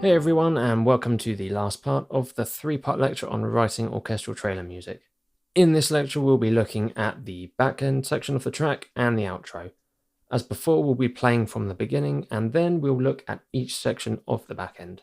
Hey everyone, and welcome to the last part of the three-part lecture on writing orchestral trailer music. In this lecture, we'll be looking at the back-end section of the track and the outro. As before, we'll be playing from the beginning, and then we'll look at each section of the back-end.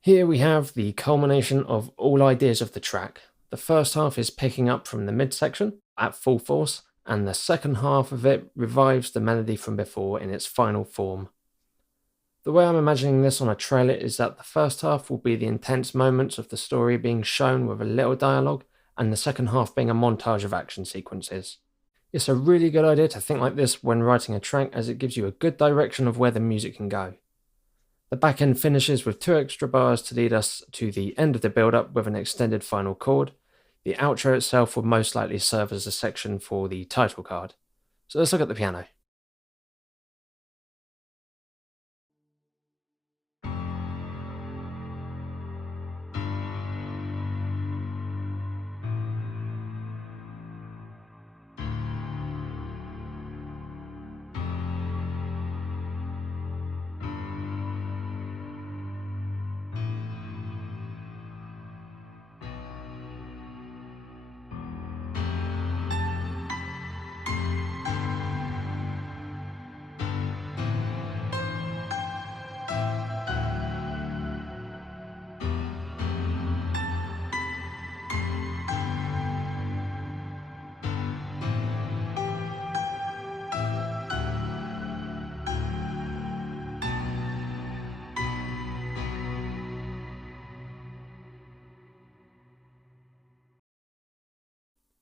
Here we have the culmination of all ideas of the track. The first half is picking up from the midsection at full force, and the second half of it revives the melody from before in its final form. The way I'm imagining this on a trailer is that the first half will be the intense moments of the story being shown with a little dialogue, and the second half being a montage of action sequences. It's a really good idea to think like this when writing a track, as it gives you a good direction of where the music can go. The back end finishes with 2 extra bars to lead us to the end of the build-up with an extended final chord. The outro itself will most likely serve as a section for the title card. So let's look at the piano.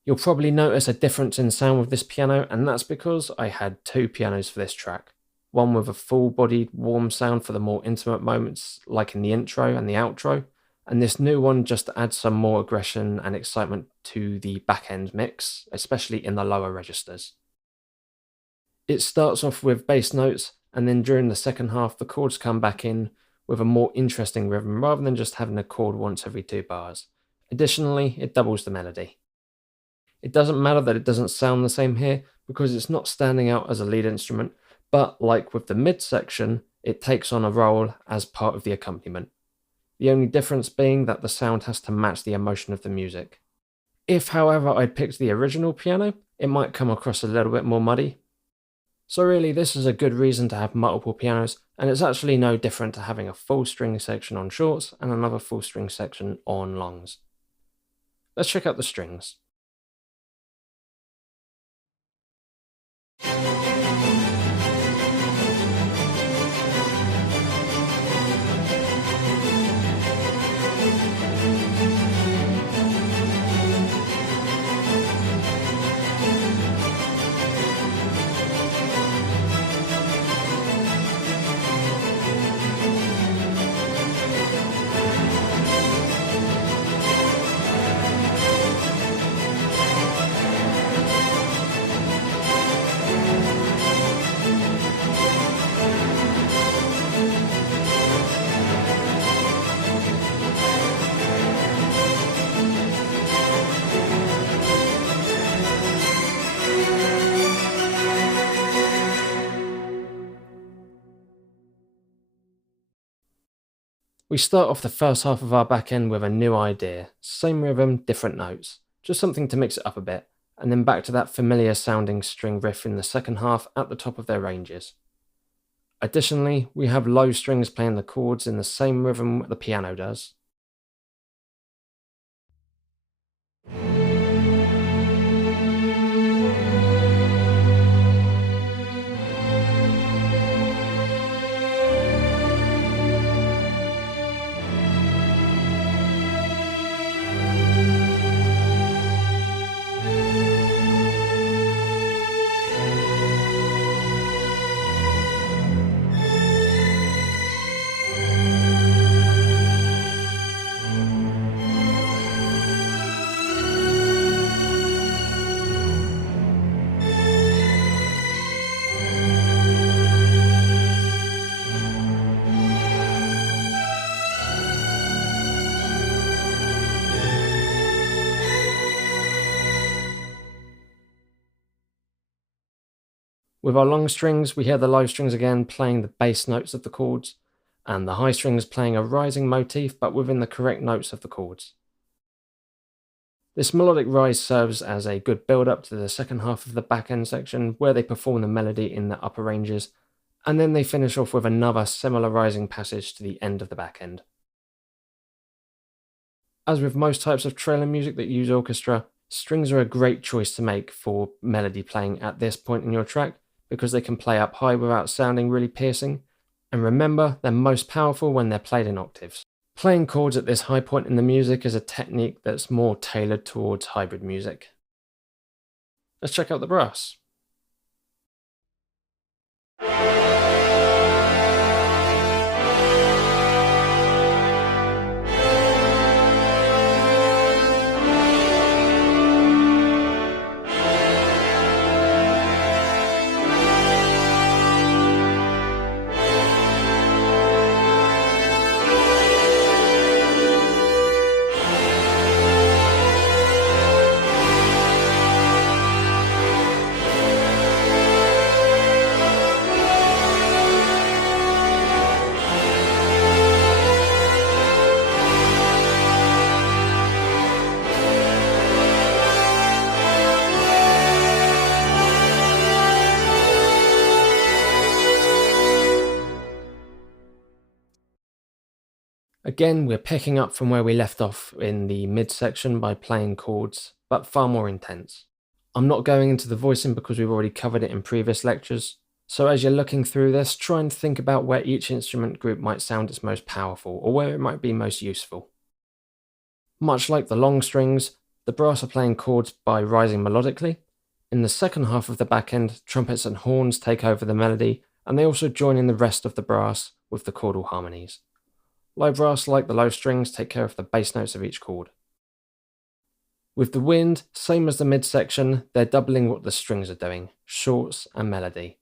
You'll probably notice a difference in sound with this piano, and that's because I had 2 pianos for this track. One with a full-bodied warm sound for the more intimate moments, like in the intro and the outro, and this new one just adds some more aggression and excitement to the back-end mix, especially in the lower registers. It starts off with bass notes, and then during the second half, the chords come back in with a more interesting rhythm rather than just having a chord once every 2 bars. Additionally, it doubles the melody. It doesn't matter that it doesn't sound the same here because it's not standing out as a lead instrument, but like with the mid section, it takes on a role as part of the accompaniment. The only difference being that the sound has to match the emotion of the music. If, however, I'd picked the original piano, it might come across a little bit more muddy. So really, this is a good reason to have multiple pianos, and it's actually no different to having a full string section on shorts and another full string section on longs. Let's check out the strings. We start off the first half of our back end with a new idea, same rhythm, different notes, just something to mix it up a bit, and then back to that familiar sounding string riff in the second half at the top of their ranges. Additionally, we have low strings playing the chords in the same rhythm the piano does. With our long strings, we hear the low strings again playing the bass notes of the chords, and the high strings playing a rising motif but within the correct notes of the chords. This melodic rise serves as a good build-up to the second half of the back end section where they perform the melody in the upper ranges, and then they finish off with another similar rising passage to the end of the back end. As with most types of trailer music that use orchestra, strings are a great choice to make for melody playing at this point in your track because they can play up high without sounding really piercing, and remember, they're most powerful when they're played in octaves. Playing chords at this high point in the music is a technique that's more tailored towards hybrid music. Let's check out the brass. Again, we're picking up from where we left off in the midsection by playing chords, but far more intense. I'm not going into the voicing because we've already covered it in previous lectures, so as you're looking through this, try and think about where each instrument group might sound its most powerful, or where it might be most useful. Much like the long strings, the brass are playing chords by rising melodically. In the second half of the back end, trumpets and horns take over the melody, and they also join in the rest of the brass with the chordal harmonies. Low brass, like the low strings, take care of the bass notes of each chord. With the wind, same as the midsection, they're doubling what the strings are doing, shorts and melody.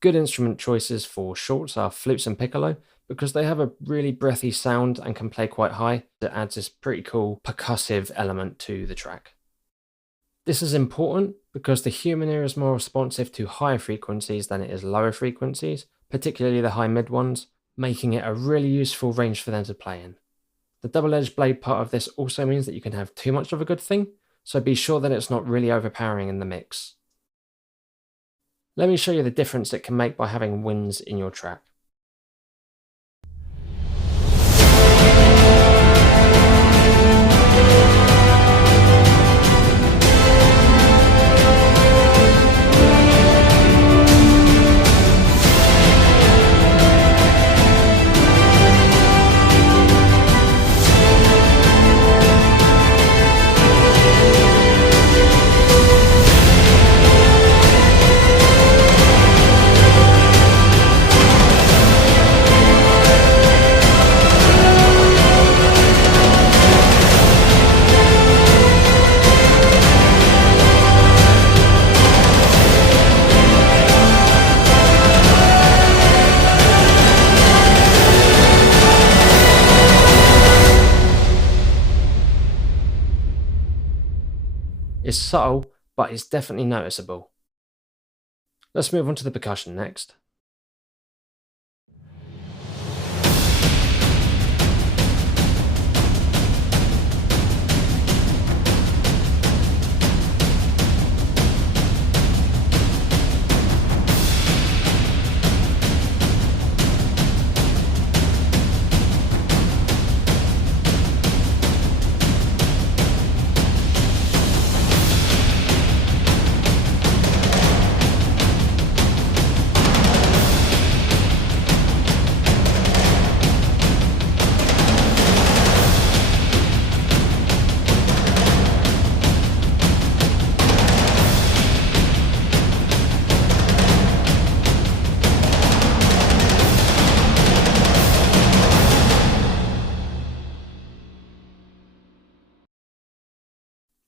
Good instrument choices for shorts are flutes and piccolo, because they have a really breathy sound and can play quite high. It adds this pretty cool percussive element to the track. This is important because the human ear is more responsive to higher frequencies than it is lower frequencies, particularly the high mid ones, making it a really useful range for them to play in. The double-edged blade part of this also means that you can have too much of a good thing, so be sure that it's not really overpowering in the mix. Let me show you the difference it can make by having winds in your track. It's subtle, but it's definitely noticeable. Let's move on to the percussion next.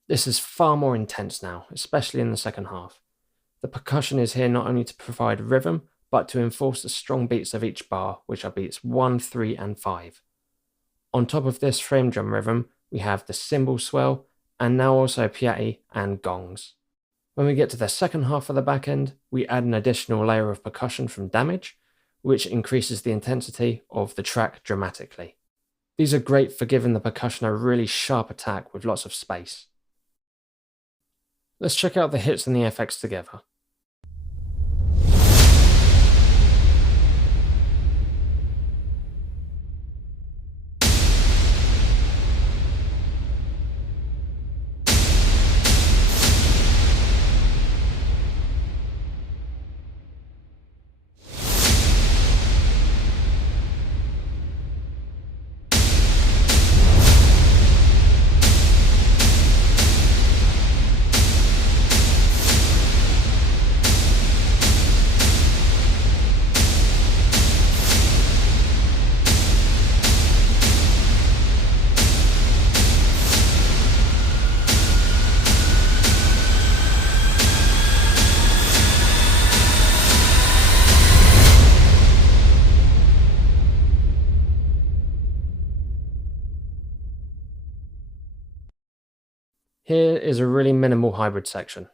This is far more intense now, especially in the second half. The percussion is here not only to provide rhythm, but to enforce the strong beats of each bar, which are beats 1, 3, and 5. On top of this frame drum rhythm, we have the cymbal swell, and now also piatti and gongs. When we get to the second half of the back end, we add an additional layer of percussion from damage, which increases the intensity of the track dramatically. These are great for giving the percussion a really sharp attack with lots of space. Let's check out the hits and the effects together. Here is a really minimal hybrid section.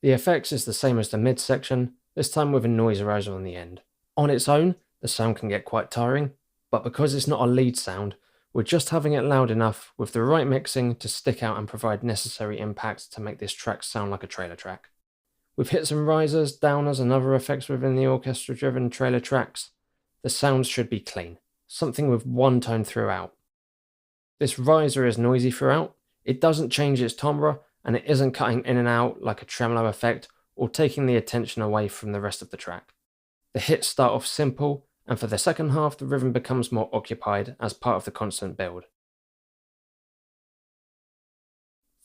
The effects is the same as the mid section, this time with a noise eraser on the end. On its own, the sound can get quite tiring, but because it's not a lead sound, we're just having it loud enough with the right mixing to stick out and provide necessary impact to make this track sound like a trailer track. With hits and risers, downers and other effects within the orchestra-driven trailer tracks, the sounds should be clean, something with one tone throughout. This riser is noisy throughout, it doesn't change its timbre, and it isn't cutting in and out like a tremolo effect or taking the attention away from the rest of the track. The hits start off simple, and for the second half the rhythm becomes more occupied as part of the constant build.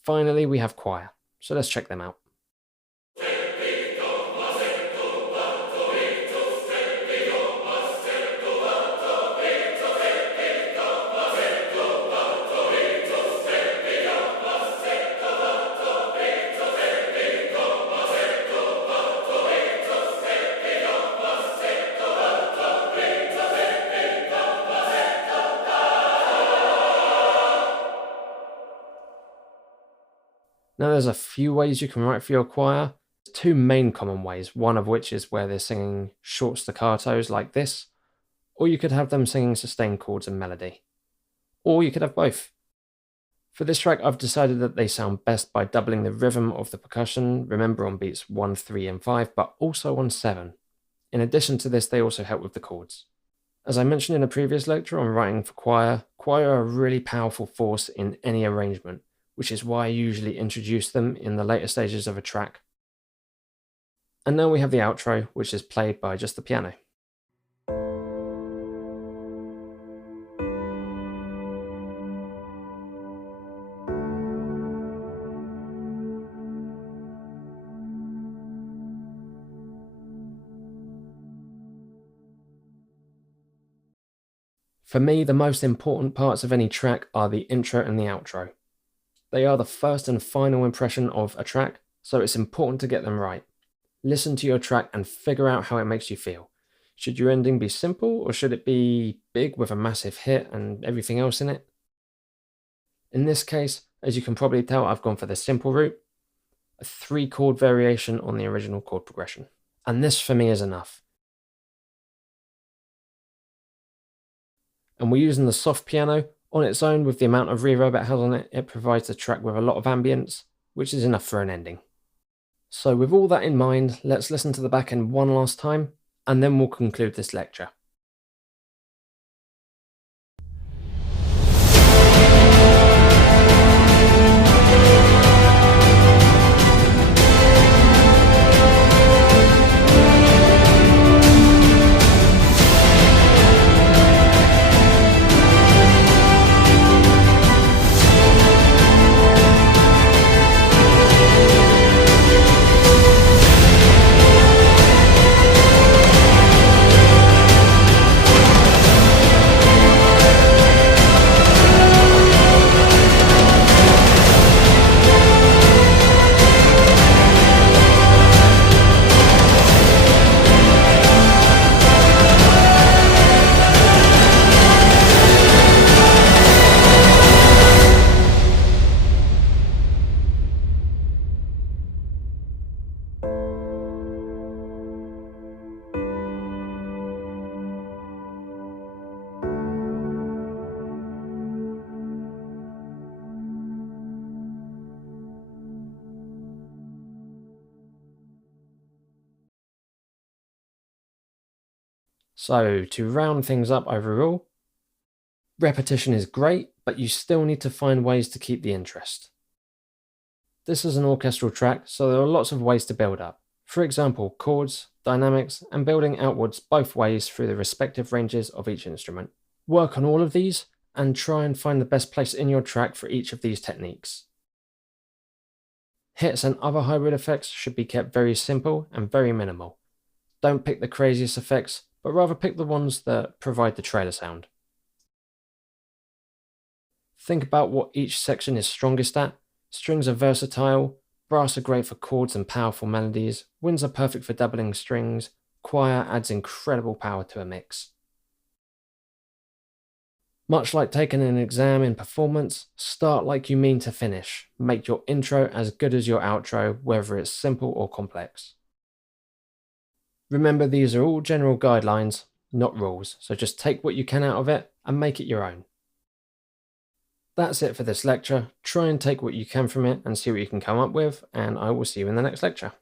Finally, we have choir, so let's check them out. Now there's a few ways you can write for your choir. Two main common ways, one of which is where they're singing short staccatos like this, or you could have them singing sustained chords and melody. Or you could have both. For this track, I've decided that they sound best by doubling the rhythm of the percussion, remember on beats 1, 3 and 5, but also on 7. In addition to this, they also help with the chords. As I mentioned in a previous lecture on writing for choir, choir are a really powerful force in any arrangement, which is why I usually introduce them in the later stages of a track. And now we have the outro, which is played by just the piano. For me, the most important parts of any track are the intro and the outro. They are the first and final impression of a track, so it's important to get them right. Listen to your track and figure out how it makes you feel. Should your ending be simple, or should it be big with a massive hit and everything else in it? In this case, as you can probably tell, I've gone for the simple route, a 3-chord variation on the original chord progression. And this for me is enough. And we're using the soft piano. On its own, with the amount of reverb it has on it, it provides the track with a lot of ambience, which is enough for an ending. So with all that in mind, let's listen to the back end one last time, and then we'll conclude this lecture. So to round things up overall, repetition is great, but you still need to find ways to keep the interest. This is an orchestral track, so there are lots of ways to build up. For example, chords, dynamics, and building outwards both ways through the respective ranges of each instrument. Work on all of these, and try and find the best place in your track for each of these techniques. Hits and other hybrid effects should be kept very simple and very minimal. Don't pick the craziest effects, but rather pick the ones that provide the trailer sound. Think about what each section is strongest at. Strings are versatile, brass are great for chords and powerful melodies, winds are perfect for doubling strings, choir adds incredible power to a mix. Much like taking an exam in performance, start like you mean to finish. Make your intro as good as your outro, whether it's simple or complex. Remember, these are all general guidelines, not rules, so just take what you can out of it and make it your own. That's it for this lecture. Try and take what you can from it and see what you can come up with, and I will see you in the next lecture.